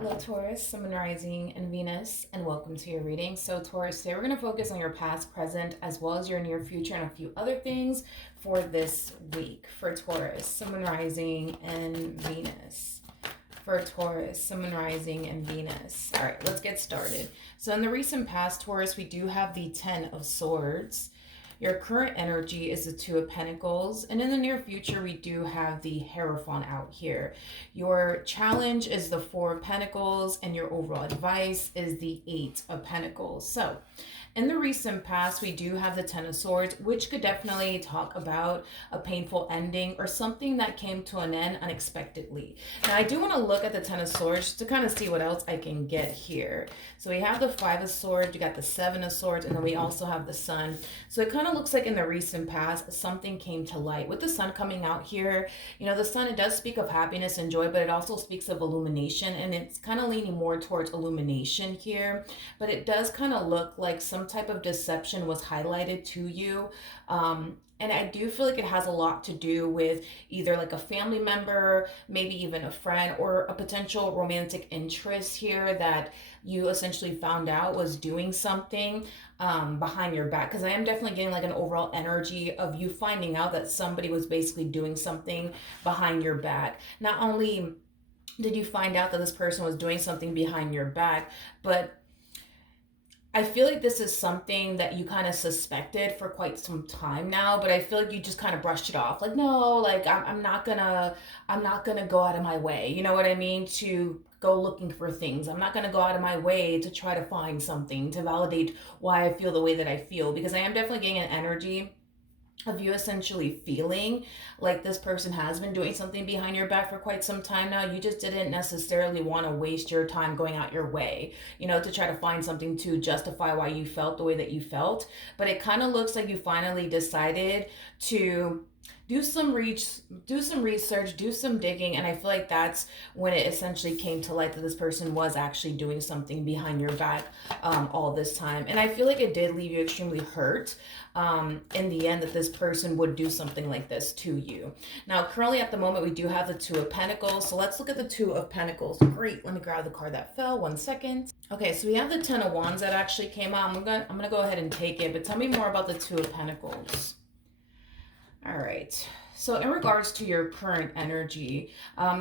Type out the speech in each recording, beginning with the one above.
Hello, Taurus, Sun, Rising, and Venus, and welcome to your reading. So, Taurus, today we're going to focus on your past, present, as well as your near future and a few other things for this week for Taurus, Sun, Rising, and Venus. For Taurus, Sun, Rising, and Venus. All right, let's get started. So, in the recent past, Taurus, we do have the Ten of Swords. Your current energy is the Two of Pentacles. And in the near future, we do have the Hierophant out here. Your challenge is the Four of Pentacles, and your overall advice is the Eight of Pentacles. So, in the recent past, we do have the Ten of Swords, which could definitely talk about a painful ending or something that came to an end unexpectedly. Now, I do want to look at the Ten of Swords just to kind of see what else I can get here. So we have the Five of Swords, you got the Seven of Swords, and then we also have the Sun. So it kind of looks like in the recent past, something came to light. With the Sun coming out here, you know, the Sun, it does speak of happiness and joy, but it also speaks of illumination, and it's kind of leaning more towards illumination here. But it does kind of look like some type of deception was highlighted to you. And I do feel like it has a lot to do with either like a family member, maybe even a friend, or a potential romantic interest here that you essentially found out was doing something behind your back. Because I am definitely getting like an overall energy of you finding out that somebody was basically doing something behind your back. Not only did you find out that this person was doing something behind your back, but I feel like this is something that you kind of suspected for quite some time now, but I feel like you just kind of brushed it off. Like, no, like I'm not gonna go out of my way. You know what I mean? To go looking for things. I'm not gonna go out of my way to try to find something to validate why I feel the way that I feel, because I am definitely getting an energy of you essentially feeling like this person has been doing something behind your back for quite some time now. You just didn't necessarily want to waste your time going out your way, you know, to try to find something to justify why you felt the way that you felt. But it kind of looks like you finally decided to do some research, do some digging, and I feel like that's when it essentially came to light that this person was actually doing something behind your back all this time. And I feel like it did leave you extremely hurt in the end that this person would do something like this to you. Now, currently at the moment, we do have the Two of Pentacles. So let's look at the Two of Pentacles. Great. Let me grab the card that fell. 1 second. Okay, so we have the Ten of Wands that actually came out. I'm gonna go ahead and take it, but tell me more about the Two of Pentacles. All right. So in regards to your current energy,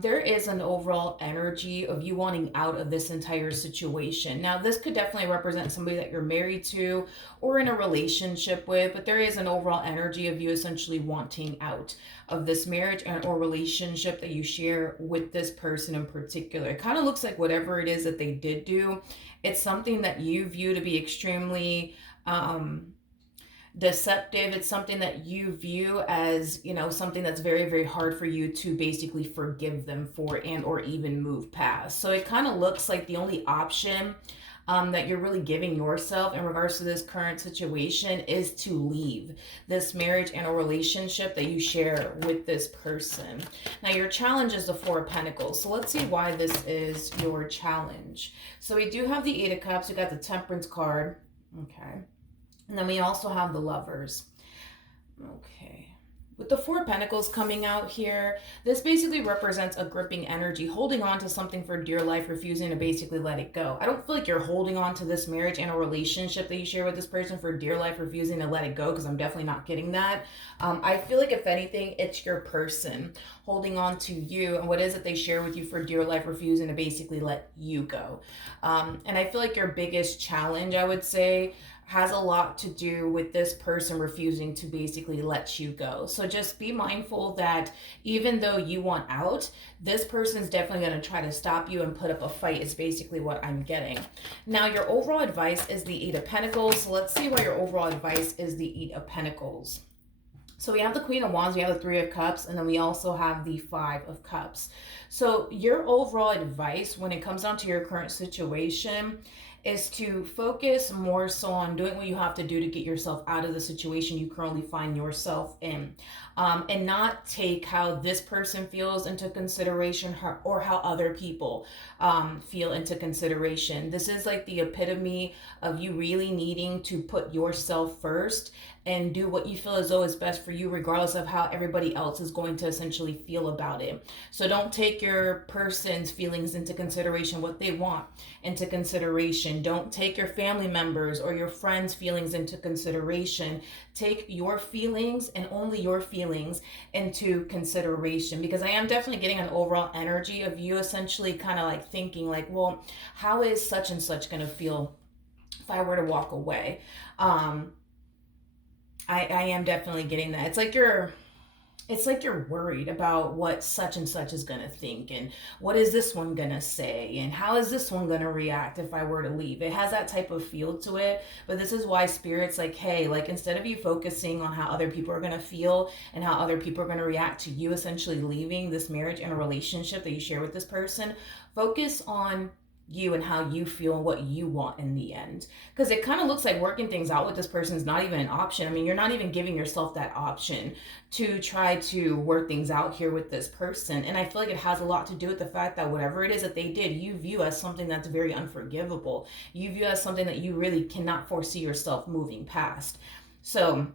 there is an overall energy of you wanting out of this entire situation. Now, this could definitely represent somebody that you're married to or in a relationship with, but there is an overall energy of you essentially wanting out of this marriage and or relationship that you share with this person in particular. It kind of looks like whatever it is that they did do, it's something that you view to be extremely deceptive. It's something that you view as, you know, something that's very, very hard for you to basically forgive them for and or even move past. So it kind of looks like the only option that you're really giving yourself in regards to this current situation is to leave this marriage and a relationship that you share with this person. Now, your challenge is the Four of Pentacles. So let's see why this is your challenge. So we do have the Eight of Cups. We got the Temperance card. Okay. And then we also have the Lovers. Okay. With the Four of Pentacles coming out here, this basically represents a gripping energy, holding on to something for dear life, refusing to basically let it go. I don't feel like you're holding on to this marriage and a relationship that you share with this person for dear life, refusing to let it go, because I'm definitely not getting that. I feel like if anything, it's your person holding on to you and what is it they share with you for dear life, refusing to basically let you go. And I feel like your biggest challenge, I would say, has a lot to do with this person refusing to basically let you go. So just be mindful that even though you want out, this person's definitely going to try to stop you and put up a fight is basically what I'm getting. Now, your overall advice is the Eight of Pentacles. So let's see why your overall advice is the Eight of Pentacles. So we have the Queen of Wands, we have the Three of Cups, and then we also have the Five of Cups. So your overall advice when it comes down to your current situation is to focus more so on doing what you have to do to get yourself out of the situation you currently find yourself in, and not take how this person feels into consideration, or how other people feel into consideration. This is like the epitome of you really needing to put yourself first and do what you feel as though is best for you, regardless of how everybody else is going to essentially feel about it. So don't take your person's feelings into consideration, what they want into consideration. Don't take your family members or your friends' feelings into consideration. Take your feelings, and only your feelings, into consideration, because I am definitely getting an overall energy of you essentially kind of like thinking like, well, how is such and such going to feel if I were to walk away? I am definitely getting that. It's like you're worried about what such and such is going to think, and what is this one going to say, and how is this one going to react if I were to leave. It has that type of feel to it. But this is why Spirit's like, hey, like, instead of you focusing on how other people are going to feel and how other people are going to react to you essentially leaving this marriage and a relationship that you share with this person, focus on you and how you feel and what you want in the end. Because it kind of looks like working things out with this person is not even an option. I mean, you're not even giving yourself that option to try to work things out here with this person. And I feel like it has a lot to do with the fact that whatever it is that they did, you view as something that's very unforgivable. You view as something that you really cannot foresee yourself moving past. So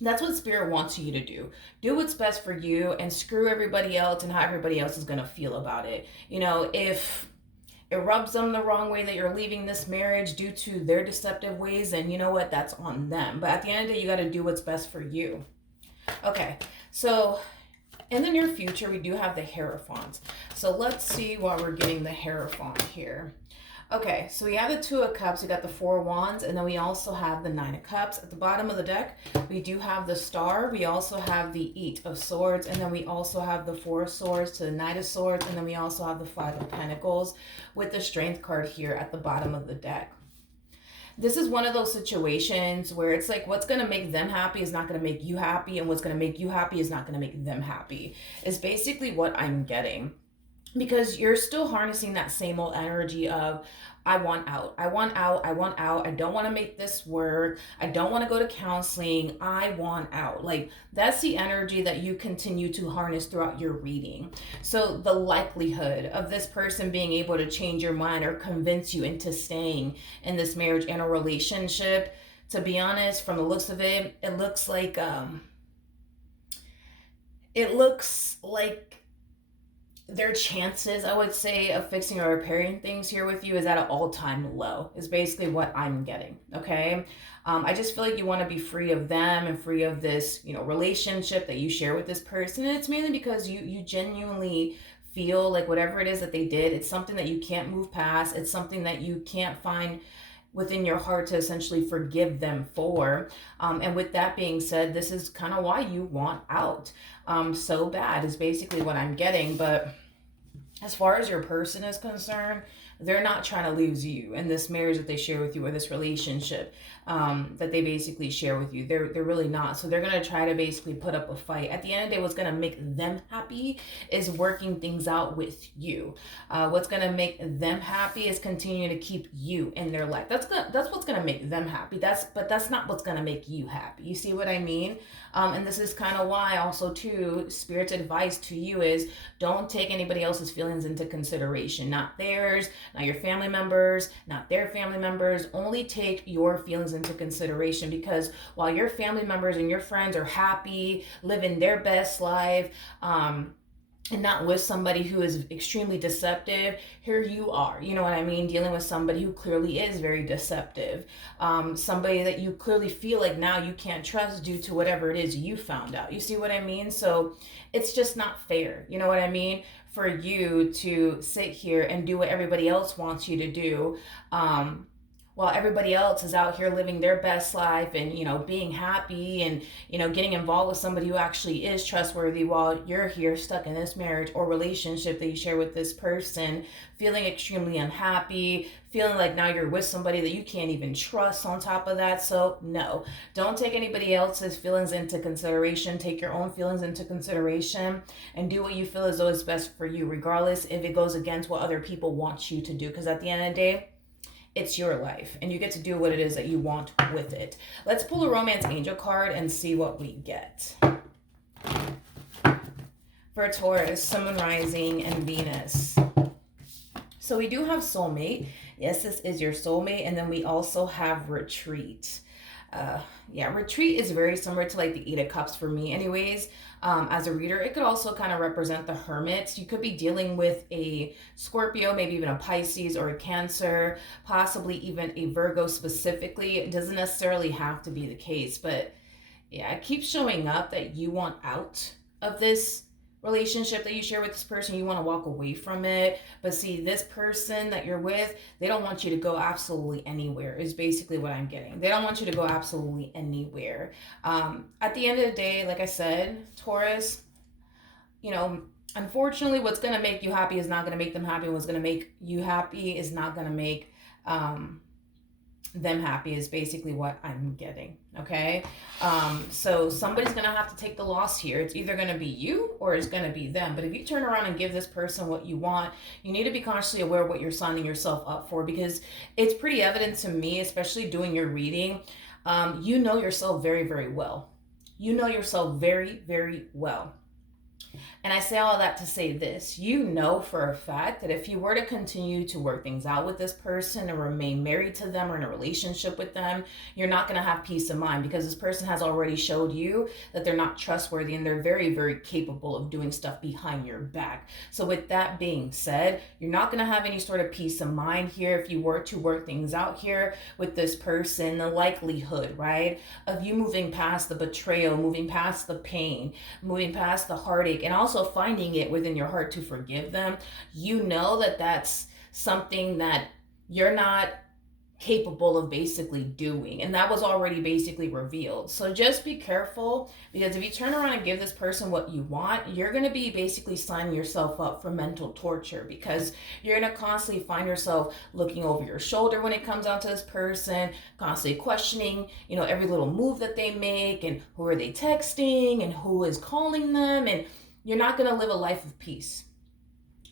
that's what Spirit wants you to do. Do what's best for you, and screw everybody else and how everybody else is going to feel about it. If it rubs them the wrong way that you're leaving this marriage due to their deceptive ways, and you know what, that's on them. But at the end of the day, you got to do what's best for you. Okay, so in the near future, we do have the Hierophant. So let's see why we're getting the Hierophant here. Okay, so we have the Two of Cups, we got the Four of Wands, and then we also have the Nine of Cups. At the bottom of the deck, we do have the Star, we also have the Eight of Swords, and then we also have the Four of Swords to the Knight of Swords, and then we also have the Five of Pentacles with the Strength card here at the bottom of the deck. This is one of those situations where it's like, what's going to make them happy is not going to make you happy, and what's going to make you happy is not going to make them happy, is basically what I'm getting. Because you're still harnessing that same old energy of, I want out, I want out, I want out, I don't want to make this work, I don't want to go to counseling, I want out. Like, that's the energy that you continue to harness throughout your reading. So the likelihood of this person being able to change your mind or convince you into staying in this marriage and a relationship, to be honest, from the looks of it, it looks like their chances, I would say, of fixing or repairing things here with you is at an all-time low, is basically what I'm getting, okay? I just feel like you want to be free of them and free of this, relationship that you share with this person. And it's mainly because you genuinely feel like whatever it is that they did, it's something that you can't move past. It's something that you can't find within your heart to essentially forgive them for. And with that being said, this is kind of why you want out so bad, is basically what I'm getting. But as far as your person is concerned, they're not trying to lose you in this marriage that they share with you, or this relationship that they basically share with you. They're really not. So they're going to try to basically put up a fight. At the end of the day, what's going to make them happy is working things out with you. What's going to make them happy is continuing to keep you in their life. That's what's going to make them happy. But that's not what's going to make you happy. You see what I mean? And this is kind of why also too, Spirit's advice to you is, don't take anybody else's feelings into consideration. Not theirs, not your family members, not their family members. Only take your feelings into consideration, because while your family members and your friends are happy, living their best life, and not with somebody who is extremely deceptive, here you are, you know what I mean, dealing with somebody who clearly is very deceptive, somebody that you clearly feel like now you can't trust due to whatever it is you found out. You see what I mean? So it's just not fair, you know what I mean, for you to sit here and do what everybody else wants you to do, while everybody else is out here living their best life and, being happy and, getting involved with somebody who actually is trustworthy, while you're here stuck in this marriage or relationship that you share with this person, feeling extremely unhappy, feeling like now you're with somebody that you can't even trust on top of that. So no, don't take anybody else's feelings into consideration. Take your own feelings into consideration and do what you feel as though is best for you, regardless if it goes against what other people want you to do. Because at the end of the day, It's your life, and you get to do what it is that you want with it. Let's pull a romance angel card and see what we get. For Taurus, Sun, Moon, Rising, and Venus. So we do have soulmate. Yes, this is your soulmate. And then we also have retreat. Yeah, retreat is very similar to like the Eight of Cups for me anyways. As a reader, it could also kind of represent the Hermit. You could be dealing with a Scorpio, maybe even a Pisces or a Cancer, possibly even a Virgo specifically. It doesn't necessarily have to be the case, but yeah, it keeps showing up that you want out of this relationship that you share with this person. You want to walk away from it. But see, this person that you're with, they don't want you to go absolutely anywhere, is basically what I'm getting. They don't want you to go absolutely anywhere. At the end of the day, like I said, Taurus, you know, unfortunately, what's going to make you happy is not going to make them happy. What's going to make you happy is not going to make them happy, is basically what I'm getting. Okay. So somebody's gonna have to take the loss here. It's either gonna be you or it's gonna be them. But if you turn around and give this person what you want, you need to be consciously aware of what you're signing yourself up for, because it's pretty evident to me, especially doing your reading. You know yourself very, very well. You know yourself very, very well. And I say all that to say this: you know for a fact that if you were to continue to work things out with this person and remain married to them or in a relationship with them, you're not going to have peace of mind, because this person has already showed you that they're not trustworthy and they're very, very capable of doing stuff behind your back. So with that being said, you're not going to have any sort of peace of mind here if you were to work things out here with this person. The likelihood, right, of you moving past the betrayal, moving past the pain, moving past the heartache, and also finding it within your heart to forgive them, you know that that's something that you're not capable of basically doing, and that was already basically revealed. So just be careful, because if you turn around and give this person what you want, you're going to be basically signing yourself up for mental torture, because you're going to constantly find yourself looking over your shoulder when it comes down to this person, constantly questioning, you know, every little move that they make, and who are they texting and who is calling them, and you're not going to live a life of peace.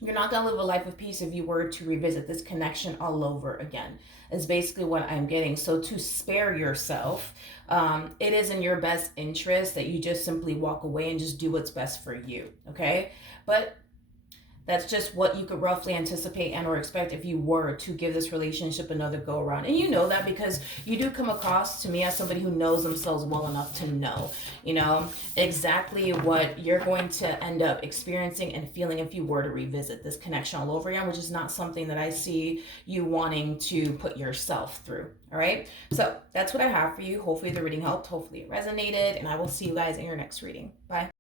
You're not going to live a life of peace if you were to revisit this connection all over again, is basically what I'm getting. So to spare yourself, it is in your best interest that you just simply walk away and just do what's best for you, okay? But that's just what you could roughly anticipate and or expect if you were to give this relationship another go around. And you know that because you do come across to me as somebody who knows themselves well enough to know, you know, exactly what you're going to end up experiencing and feeling if you were to revisit this connection all over again, which is not something that I see you wanting to put yourself through. All right. So that's what I have for you. Hopefully the reading helped. Hopefully it resonated. And I will see you guys in your next reading. Bye.